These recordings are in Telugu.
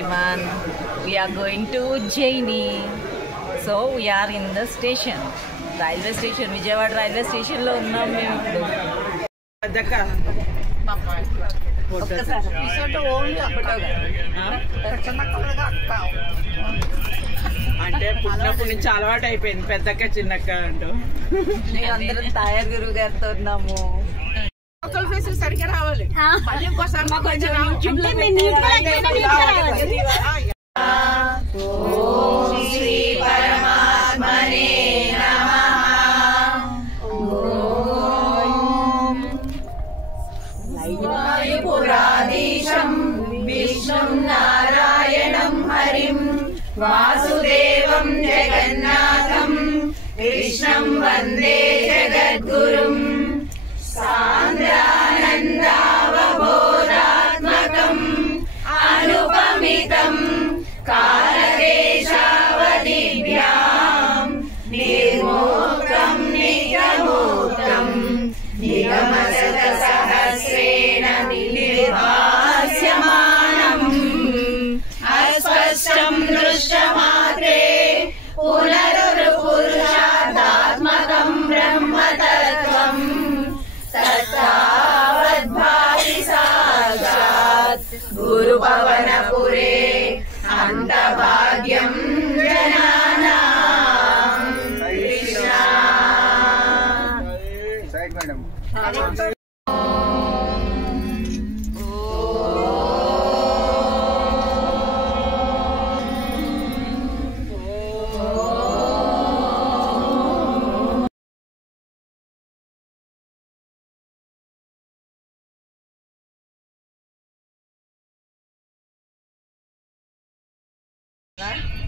everyone. We are going to Ujjaini. So we are in the station. Railway station. Vijayawada railway station lo unnam mem ippudu. Adaka. అంటే పుట్టినప్పటి నుంచి అలవాటు అయిపోయింది పెద్దక్క చిన్నక్క అంటూ. అందరం తాయారు గురువు గారితో ఉన్నాము. సరిగ్గా రావాలి. ఓం శ్రీ పరమాత్మనే నమః. ఓం వాయుపురాధీశం విష్ణుం నారాయణం హరిం వాసుదేవం జగన్నాథం కృష్ణం వందే జగద్గురుం సాంద్రానందావబోధాత్మకం అనుపమితం కాలదేశావధిభ్యాం నిర్మోక్తం నిత్యమూక్తం నిగమశతసహస్రేణ నిర్భాస్యమానం అస్పష్టం దృశ్యమాత్రే పునరుపురుషార్థాత్మకం బ్రహ్మతత్వం తత్తావద్భాతి సాక్షాత్ గురుపవనపురే అంతభాగ్యం జనానాం Krishna.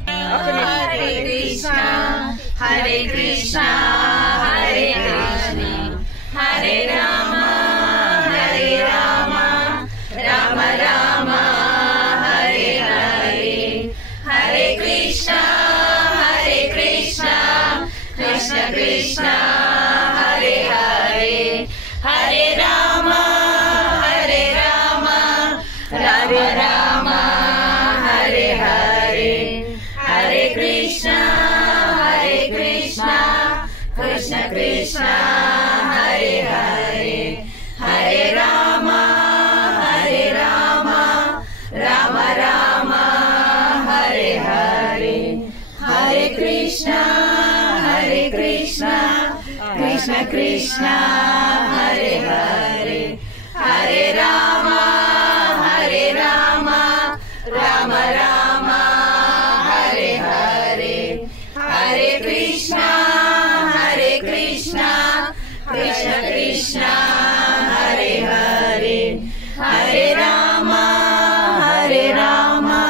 Hare Krishna, Hare Krishna, Hare Krishna, Hare Rama, Hare Rama, Rama Rama, Hare Hare, Hare Krishna, Hare Krishna, Krishna Krishna, Hare Hare, Hare Rama, Hare Rama, Rama Rama, Hare Hare. Hare Krishna, Hare Krishna, Krishna Krishna, Hare Hare, Hare Rama, Hare Rama, Rama Rama, Hare Hare, Hare Krishna, Hare Krishna, Krishna Krishna, Hare Hare, Hare Rama, Hare Rama, Rama Rama, Hare Krishna, Hare Krishna, Krishna Krishna, Hare Hare, Hare Rama, Hare Rama,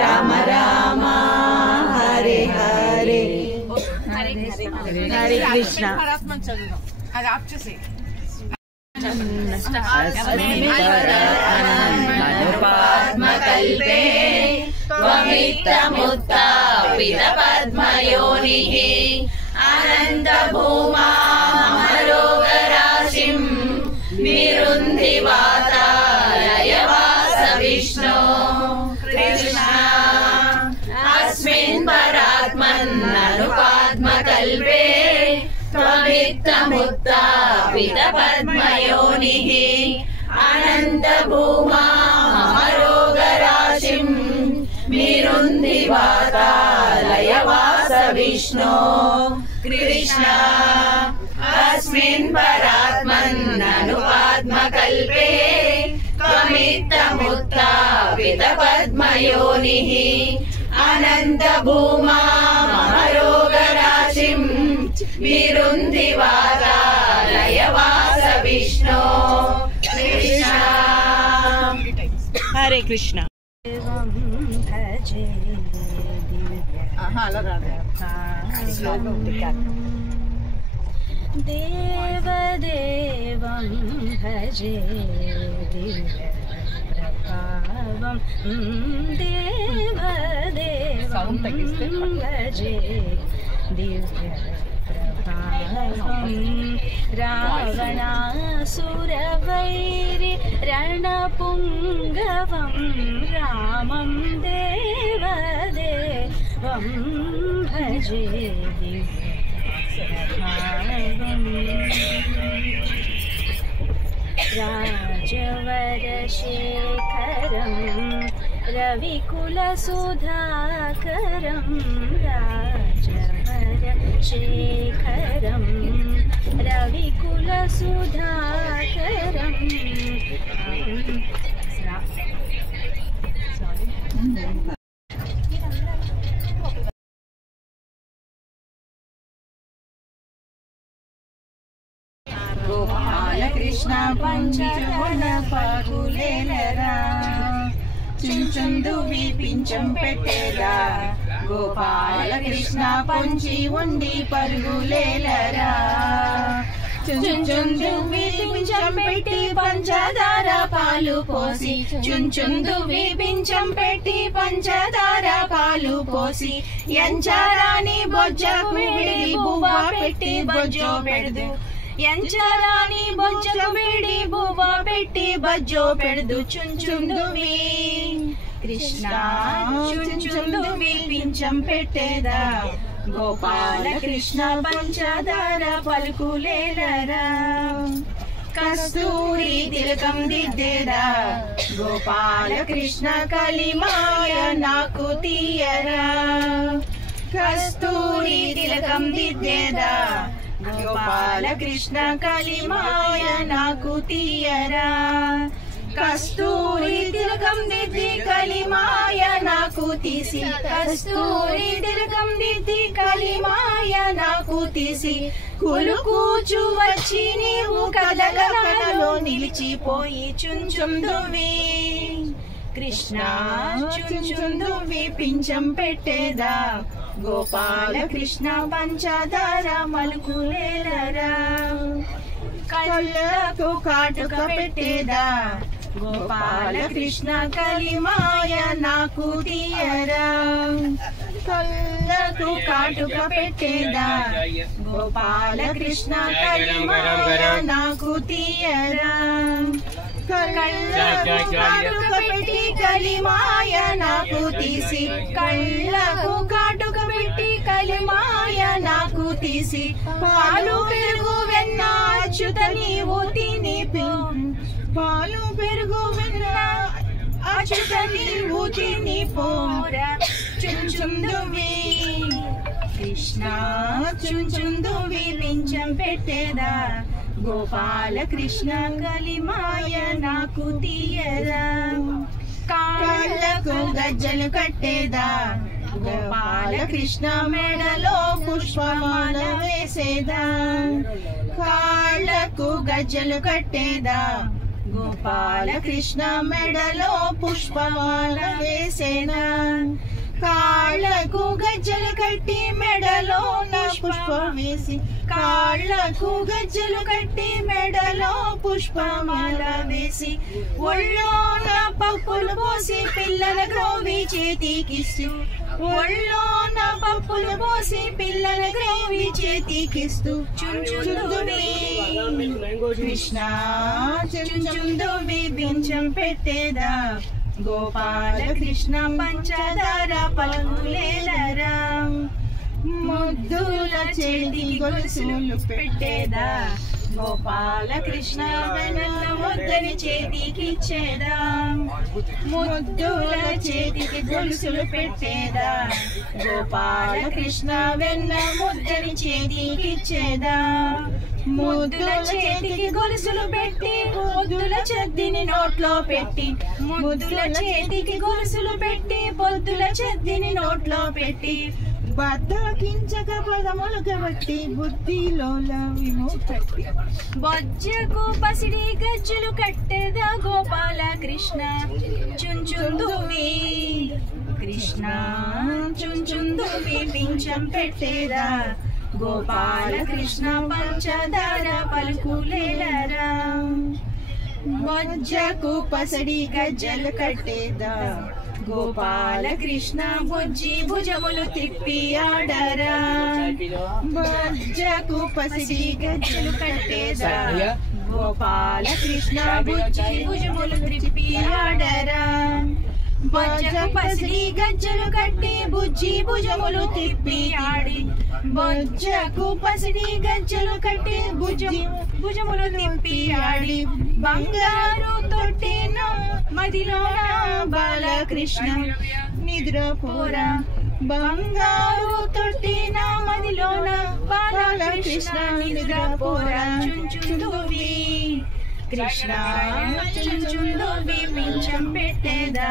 Rama Rama, Hare Hare. Hare Krishna. అది ఆప్ చేసి పద్మకల్పే త్వమిత్తముత్థాపిత పద్మయోనిః అనంతభూమామరోగరాశిం నిరుంధి వాతాలయవాస విష్ణో కృష్ణ అస్మిన్ పరాత్మన్ననుపాద్మకల్పే త్వమిత్తముత్థాపిత పద్మయోనిః అనంతభూమామరోగరాశిం నిరుంధి వాతాలయవాస విష్ణో కృష్ణ అస్మిన్ పరాత్మన్ననుపాద్మకల్పే త్వమిత్తముత్థాపిత పద్మయోనిః అనంతభూమామరోగరాశిం నిరుంధి వాతాలయవాస విష్ణో కృష్ణ. హరే కృష్ణ. దేవదేవం భజే దివ్యప్రభావం దేవదేవం భజే దివ్యప్రభావం రావణాసురవైరి రణపుంగవం రామం त्वं भजे दिव्यभावम् राजवरशेखरं रविकुलसुधाकरं राजवरशेखरं रविकुलसुधाकरं గోపాల కృష్ణ పంచగణ పరుగులేలరా చుంచుందు వీపించం పెట్టేరా గోపాల కృష్ణ పొంచి ఉండి పరుగులేలరా చుంచుందు వీపించం పెట్టి పంచదార పాలు పోసి చుంచుందు వీపించం పెట్టి పంచదార పాలు పోసి ఎంచారాని బొజ్జకు విడి బువ్వ పెట్టి బొజ్జో పెడదు ఎంచారాని బొజ్జకు విడి బువ్వ పెట్టి బొజ్జో పెడదు చుంచుందువి కృష్ణ చుంచుందువి పించం పెట్టేదా గోపాల కృష్ణ పంచదార పలుకులేలరా కస్తూరి తిలకం దిద్దేదా గోపాల కృష్ణ కలిమాయ నాకు తీయరా కస్తూరి తిలకం దిద్దేదా గోపాల కృష్ణ కలిమాయ నాకు తీయరా కస్తూరి తిలకం దిద్ది కలిమాయ నాకు తీసి కస్తూరి తిలకం దిద్ది కలిమాయ నాకు తీసి కులు కూచు వచ్చి నీవు కలగలలో నిలిచిపోయి చుంచుందువి కృష్ణ చుంచుందువి పించం పెట్టేదా గోపాల కృష్ణ పంచదార మలుకులేలరా కళ్ళకు కాటుక పెట్టేదా గోపాల కృష్ణ కలిమాయ నాకు తీయరా కళ్ళకు కాటుక పెట్టేదా గోపాల కృష్ణ కలిమాయ నాకు తీయరా కళ్ళకు కాటుక పెట్టి కలిమాయ నాకు తీసి కళ్ళకు కాటుక పెట్టి కలిమాయ నాకు తీసి పాలు పెరుగు వెన్న అచ్యుత నీవు తిని పాలు పెరుగు వెన్న అచ్యుత నీవు తిని పోరా చుంచుందువి కృష్ణ చుంచుందువి పించం పెట్టేదా గోపాల కృష్ణ కలిమాయ నాకు తీయరా కాళ్ళకు గజ్జలు కట్టేదా గోపాల కృష్ణ మెడలో పుష్పమాల వేసేదా కాళ్ళకు గజ్జలు కట్టేదా గోపాల కృష్ణ మెడలో పుష్పమాల వేసేదా కాళ్ళకు గజ్జలు కట్టి మెడలో నా పుష్పం వేసి కాళ్ళకు గజ్జలు కట్టి మెడలో పుష్పమాల వేసి ఒళ్ళో నా పప్పులు పోసి పిల్లల గ్రోవి చేతికిస్తూ ఒళ్ళో నా పప్పులు పోసి పిల్లల గ్రోవి చేతికిస్తూ చుంచుందువి కృష్ణ చుంచుందువి పించం పెట్టేదా గోపాల కృష్ణ పంచదార పలుకులేలరా ముద్దుల చేతి గొలుసులు పెట్టేదా గోపాల కృష్ణ వెన్నెల ముద్దని చేతికిచ్చేదా ముద్దుల చేతికి గొలుసులు పెట్టేదా గోపాల కృష్ణ వెన్న ముద్దని చేతికిచ్చేదా ముద్దుల చేతికి గొలుసులు పెట్టి పొద్దుల చెద్దిని నోట్లో పెట్టి ముద్దుల చేతికి గొలుసులు పెట్టి పొద్దుల చెద్దిని నోట్లో పెట్టి బద్దకించక పదములు కాబట్టి బుద్ధిలో విమోచట్టి బొజ్జకు పసిడి గజ్జలు కట్టేదా గోపాల కృష్ణ చుంచుందువి కృష్ణ చుంచుందువి పించం పెట్టేదా గోపాల కృష్ణ పంచదార పలుకులేలరా బొజ్జకు పసడి గజ్జలు కట్టేదా గోపాల కృష్ణ బుజ్జి భుజములు తిప్పి ఆడరా బొజ్జకు పసిడి గజ్జలు కట్టేదా గోపాల కృష్ణ బుజ్జి భుజములు తిప్పి ఆడరా బొజ్జకు పసిడి గజ్జలు కట్టి బుజ్జి భుజములు తిప్పి ఆడి బొజ్జకు పసిడి గజ్జలు కట్టి బుజ్జి భుజములు తిప్పి ఆడి బంగారు తొట్టిన మదిలోన బాలకృష్ణ నిద్రపోరా బంగారు తొట్టిన మదిలోన బాలకృష్ణ నిద్రపోరా చుంచుందువి కృష్ణ చుంచుందువి పింఛం పెట్టేదా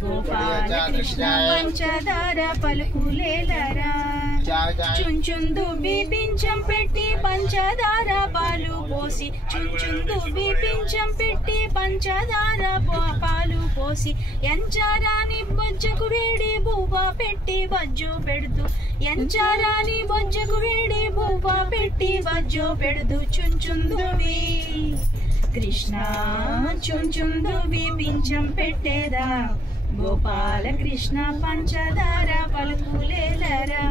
గోపాల కృష్ణ పంచదార పలుకులేలరా చుంచుందువి పింఛం పెట్టి పంచదార పాలు పోసి చుంచుందువి పింఛం పెట్టి పంచదార పాలు పోసి ఎంచారాని బొజ్జకు వేడి బువ్వ పెట్టి వజ్జు పెడుతూ ఎంచారాని బొజ్జకు వేడి బువ్వ పెట్టి వజ్జు పెడుతూ చుంచుందువి కృష్ణ చుంచుందువి పింఛం పెట్టేదా గోపాల కృష్ణ పంచదార పలుకులేలరా